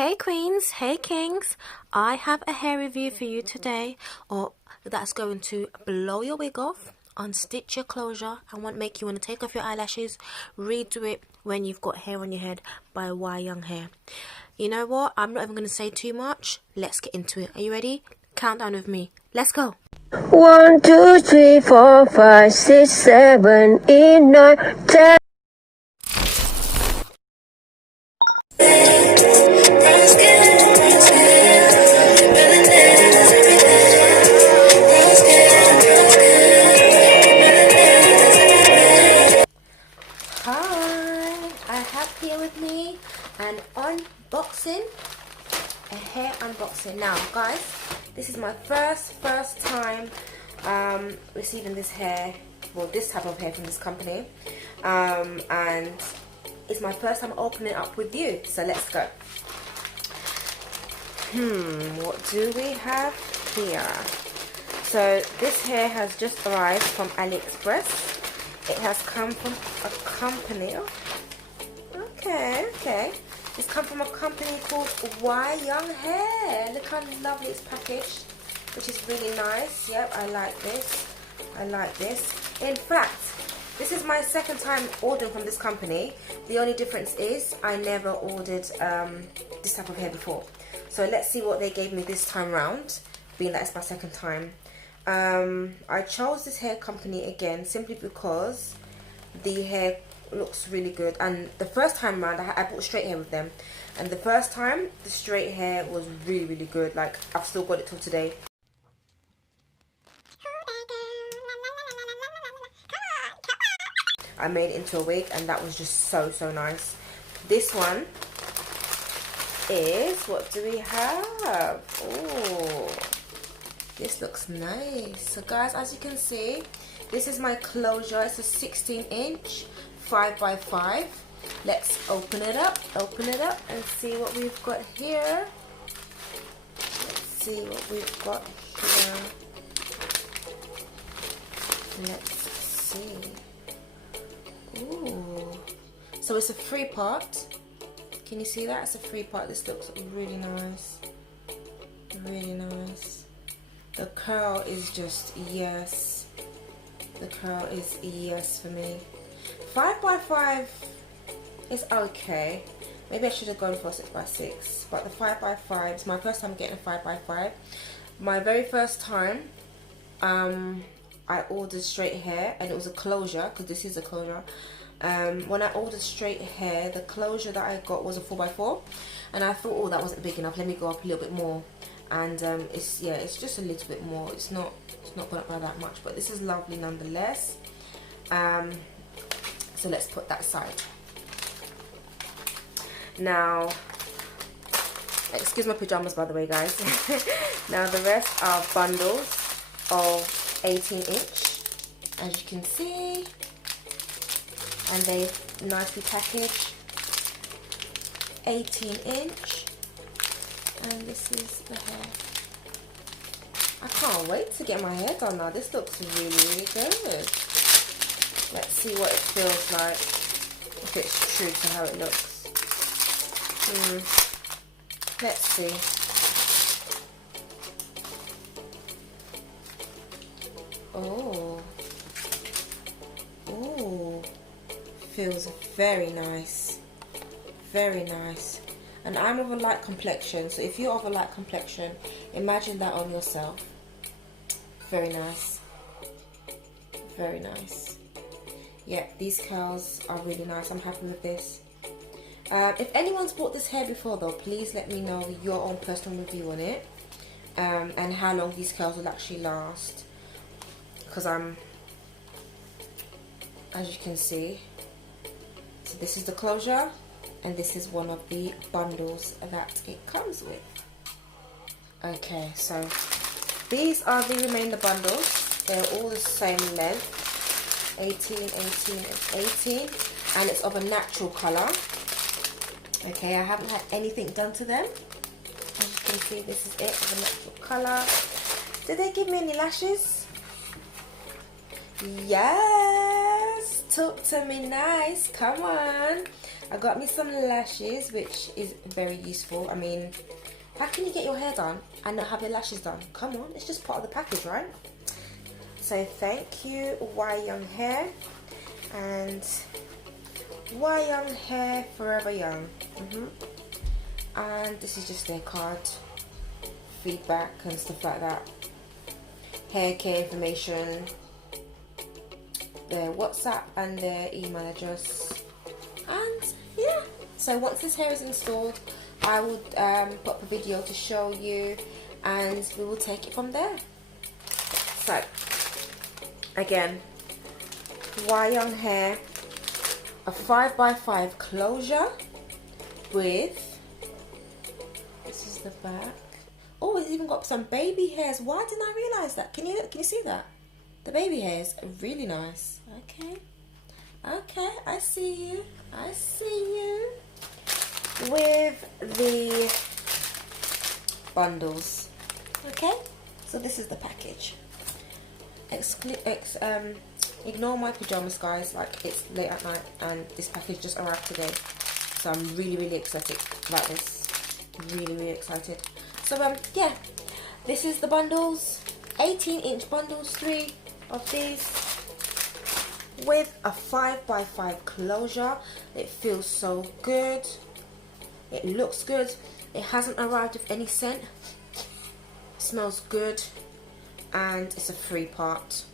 Hey queens, hey kings, I have a hair review for you today, or that's going to blow your wig off, unstitch your closure, and won't make you want to take off your eyelashes, redo it when you've got hair on your head by Y Young Hair. You know what, I'm not even going to say too much, let's get into it. Are you ready? Countdown with me, let's go. 1, 2, 3, 4, 5, 6, 7, 8, 9, 10. Hi, I have here with me an unboxing, a hair unboxing. Now guys, this is my first time receiving this hair, well this type of hair from this company, and it's my first time opening it up with you, so let's go. What do we have here? So this hair has just arrived from AliExpress. It has come from a company. Okay. It's come from a company called Y Young Hair. Look how lovely it's packaged, which is really nice. Yep, I like this. In fact, this is my second time ordering from this company. The only difference is I never ordered this type of hair before. So let's see what they gave me this time round, being that it's my second time. I chose this hair company again simply because the hair looks really good, and the first time round I bought straight hair with them, and the first time the straight hair was really good. Like, I've still got it till today. I made it into a wig and that was just so nice. This one is, what do we have? Oh, this looks nice. So guys, as you can see, this is my closure. It's a 16-inch 5x5. Let's open it up and see what we've got here. Let's see. Ooh, so it's a 3-part. Can you see that? It's a 3-part. This looks really nice. The curl is just yes. The curl is yes for me. 5x5 is okay. Maybe I should have gone for a 6x6, but the 5x5 is my first time getting a 5x5. My very first time, I ordered straight hair, and it was a closure, because this is a closure. When I ordered straight hair, the closure that I got was a 4x4, and I thought, oh, that wasn't big enough, let me go up a little bit more. And it's just a little bit more. It's not gone up by that much, but this is lovely nonetheless. So let's put that aside. Now, excuse my pajamas by the way, guys. Now the rest are bundles of 18-inch, as you can see, and they nicely packaged. 18-inch. And this is the hair. I can't wait to get my hair done now. This looks really good. Let's see what it feels like, if it's true to how it looks. Let's see. Oh, feels very nice. And I'm of a light complexion, so if you're of a light complexion, imagine that on yourself. Very nice. Yeah, these curls are really nice. I'm happy with this. If anyone's bought this hair before though, please let me know your own personal review on it, and how long these curls will actually last, because as you can see, so this is the closure, and this is one of the bundles that it comes with. Okay, so these are the remainder bundles. They're all the same length, 18, and it's of a natural color. Okay, I haven't had anything done to them. As you can see, this is it, of a natural color. Did they give me any lashes? Yes, talk to me nice, come on. I got me some lashes, which is very useful. I mean, how can you get your hair done and not have your lashes done? Come on, it's just part of the package, right? So thank you, Why Young Hair, and Why Young Hair, Forever Young. And this is just their card, feedback and stuff like that, hair care information, their WhatsApp and their email address. And yeah, so once this hair is installed, I will put up a video to show you, and we will take it from there. So again, Why Young Hair, a 5x5 closure with, this is the back. Oh, it's even got some baby hairs. Why didn't I realize that? Can you see that? The baby hairs are really nice. Okay, I see you. With the bundles. Okay, so this is the package. Ignore my pajamas, guys, like it's late at night and this package just arrived today, so I'm really excited about this. Really excited. So yeah, this is the bundles, 18-inch bundles, 3 of these with a 5x5 closure. It feels so good, it looks good, it hasn't arrived with any scent, it smells good, and it's a 3-part.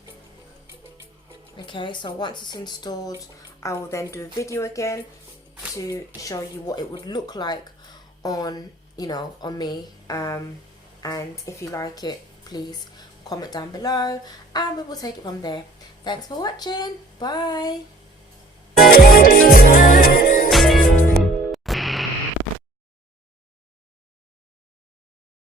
Okay, so once it's installed, I will then do a video again to show you what it would look like on, you know, on me. And if you like it, please comment down below and we will take it from there. Thanks for watching. Bye.